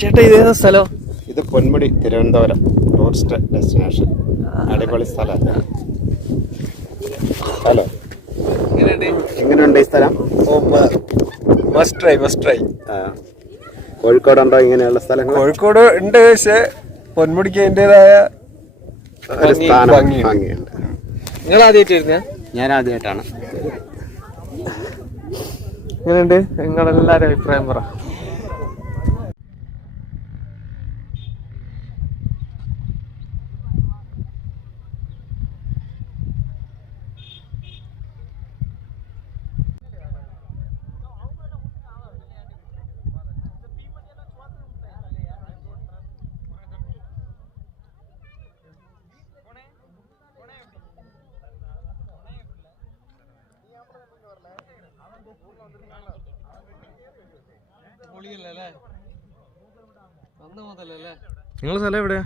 ചേട്ടാ ഇതേതാ സ്ഥലം? ഇത് പൊന്മുടി തിരുവനന്തപുരം. ടൂറിസ്റ്റ് ഡെസ്റ്റിനേഷൻ അടിപൊളി സ്ഥലം. ഹലോ. എങ്ങനെയുണ്ട് ഈ സ്ഥലം? Must try must try. കോഴിക്കോടുണ്ടോ ഇങ്ങനെയുള്ള സ്ഥലങ്ങൾ കോഴിക്കോട് ഉണ്ട് പക്ഷെ പൊന്മുടിക്ക് അതിന്റെതായ ഒരു സ്ഥാനം ഭംഗിയുണ്ട്. നിങ്ങൾ ആദ്യമായിട്ട് വരുന്ന ഞാൻ ആദ്യമായിട്ടാണ്. എങ്ങനെയുണ്ട്? നിങ്ങളെല്ലാരും അഭിപ്രായം പറ. നിങ്ങളെ സ്ഥലം എവിടെയാ?